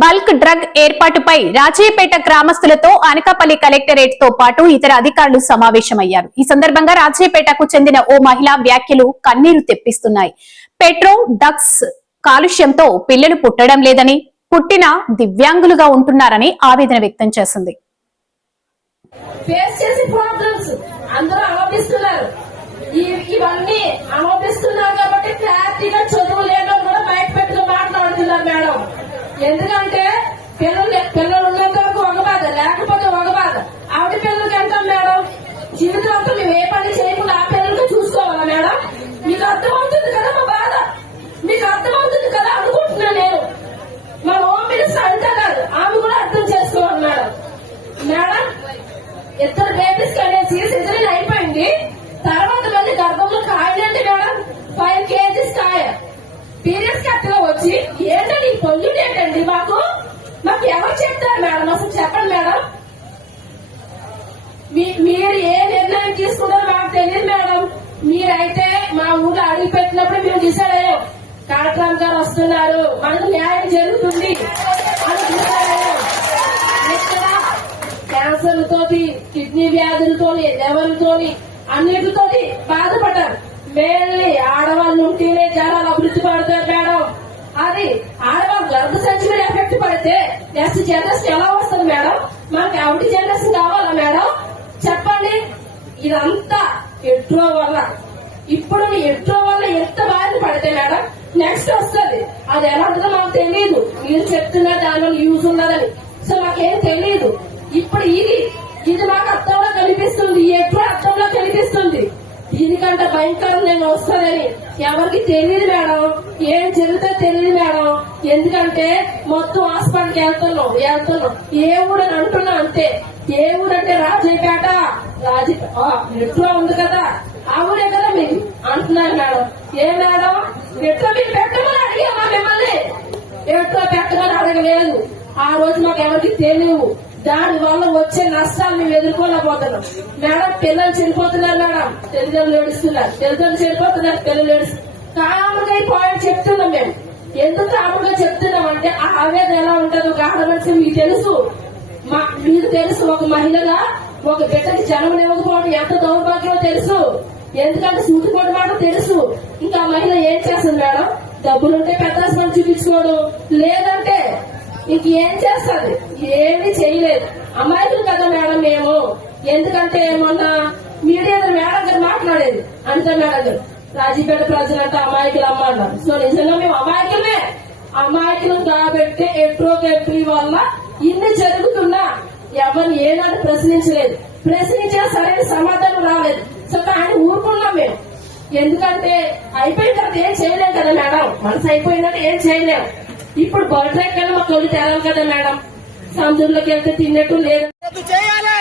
Bulk drug ఏర్పాటుపై రాజయ్యపేట గ్రామస్తులతో Anakapalli collectorate తో పాటు ఇతర అధికారులు సమావేశమయ్యారు. ఈ సందర్భంగా రాజయ్యపేటకు చెందిన ఓ మహిళ వ్యాఖ్యలు కన్నీరు తెప్పిస్తున్నాయి. పెట్రో డగ్స్ కాలుష్యంతో పిల్లలు పుట్టడం లేదని, పుట్టిన దివ్యాంగులుగా ఉంటున్నారని ఆవేదన వ్యక్తం చేసింది. ఇవన్నీ ఆలోపిస్తున్నారు కాబట్టి క్లారిటీగా చదువు లేదని కూడా బయట పెట్టుకు మాట్లాడుతున్నారు మేడం. ఎందుకంటే పిల్లలు ఉన్నంత వరకు ఒక బాధ, లేకపోతే ఒక బాధ. ఆవిడ పిల్లలకి అంటాం మేడం, జీవితం అంతా మేము ఏ పని చేయకుండా ఆ పిల్లలకి చూసుకోవాలా మేడం? మీకు అర్థమవుతుంది కదా మా బాధ, మీకు అర్థమవుతుంది కదా అనుకుంటున్నా నేను. మా హోమ్ మినిస్టర్ అంతా కాదు, ఆమె కూడా అర్థం చేసుకోవాలి మేడం. మేడం ఇద్దరు బేబీస్ అనేసి సిజరీన్ అయిపోయింది, తర్వాత మళ్ళీ గర్భంలో కాయలండి మేడం 5 kgs కాయ. పీరియడ్స్ కరెక్ట్గా వచ్చి ఏంటండి ఈ పొల్యూట్ ఏంటండి? మాకు ఎవరు చెప్తారు మేడం? అసలు చెప్పండి మేడం. మీరు ఏ నిర్ణయం తీసుకున్నారో మాకు తెలియదు మేడం. మీరైతే మా ఊళ్ళో అడిగి పెట్టినప్పుడు మేము డిసైడ్ అయ్యాం, కలెక్టర్ గారు వస్తున్నారు, మనకు న్యాయం జరుగుతుంది అని డిసైడ్ అయ్యాం. క్యాన్సర్ తోటి, కిడ్నీ వ్యాధులతో, లెవర్లతోని అన్నిటితోటి బాధపడ్డారు. మేల్ని ఆడవాళ్ళు ఉంటేనే జ్వరాలు అభివృద్ధి పడతారు మేడం. అది ఆడవాళ్ళు గర్భసంచి మీద ఎఫెక్ట్ పడితే నెక్స్ట్ జనరేషన్ ఎలా వస్తుంది మేడం? మనకి అవుటి జనరేషన్ కావాలా మేడం? చెప్పండి. ఇదంతా ఎట్రో వల్ల, ఇప్పుడు ఎట్రో వల్ల ఎంత బాధ పడితే మేడం నెక్స్ట్ వస్తుంది. అది ఎలా ఉంటుందో మాకు తెలియదు. మీరు చెప్తున్నారు దానివల్ల యూజ్ ఉన్నదని, సో మాకేం తెలియదు. ఇప్పుడు ఇది మాకు అర్థంలో కనిపిస్తుంది, ఎట్రో అర్థంలో కనిపిస్తుంది. దీనికంటే భయంకరం నేను వస్తానని ఎవరికి తెలియదు మేడం. ఏం జరుగుతుందో తెలియదు మేడం. ఎందుకంటే మొత్తం హాస్పిటల్కి వెళ్తున్నాం. ఏ ఊరని అంటున్నా అంతే. ఏ ఊరంటే రాజయ్యపేట, మెట్రో ఉంది కదా, ఆ ఊరే కదా మీరు అంటున్నారు మేడం. ఏ మేడం మెట్రో మీరు పెట్టమని అడిగామా మిమ్మల్ని? మెట్రో పెట్టమని అడగలేదు. ఆ రోజు మాకు ఎవరికి తెలియవు. దాని వల్ల వచ్చే నష్టాలు మేము ఎదుర్కోలేకపోతున్నాం మేడం. పిల్లలు చనిపోతున్నారు మేడం, తల్లిదండ్రులు ఏడుస్తున్నారు. తల్లిదండ్రులు చనిపోతున్నారు, పిల్లలు ఏడుస్తున్నారు. కాముగా ఈ పాయింట్ చెప్తున్నాం మేము. ఎందుకు కాముగా చెప్తున్నాం అంటే ఆ ఆవేదన ఎలా ఉంటుందో గాఢ మనసు మీకు తెలుసు. మీకు తెలుసు, ఒక మహిళగా ఒక బిడ్డకి జన్మనివ్వకపోవడం ఎంత దౌర్భాగ్యమో తెలుసు. ఎందుకంటే సూటిపోటు మాట తెలుసు. ఇంకా మహిళ ఏం చేస్తుంది మేడం? డబ్బులుంటే పెద్ద హాస్పిటల్ చూపించుకోవడం, లేదంటే ఇంకేం చేస్తుంది? ఏమీ చేయలేదు. అమాయకులు కదా మేడం మేము. ఎందుకంటే మొన్న మీడియాలో మేడం గారు మాట్లాడేది, అంతే మేడం గారు రాజీపేట ప్రజలంతా అమాయకులు అమ్మ అన్నారు. సో నిజంగా మేము అమాయకులు కాబట్టి ఎట్రోకెట్రీ వల్ల ఇన్ని జరుగుతున్నా ఎవరిని ఏనాడు ప్రశ్నించలేదు. ప్రశ్నించిన సరైన సమాధానం రాలేదు. సో కానీ ఊరుకున్నాం మేము. ఎందుకంటే అయిపోయిన తర్వాత ఏం చేయలేం కదా మేడం. మనసు అయిపోయిందంటే ఏం చేయలేము. ఇప్పుడు బర్త్డే కన్నా మా తొలి తేరాలి కదా మేడం. సముద్రంలోకి వెళ్తే తిన్నట్టు లేదు. రద్దు చేయాలి.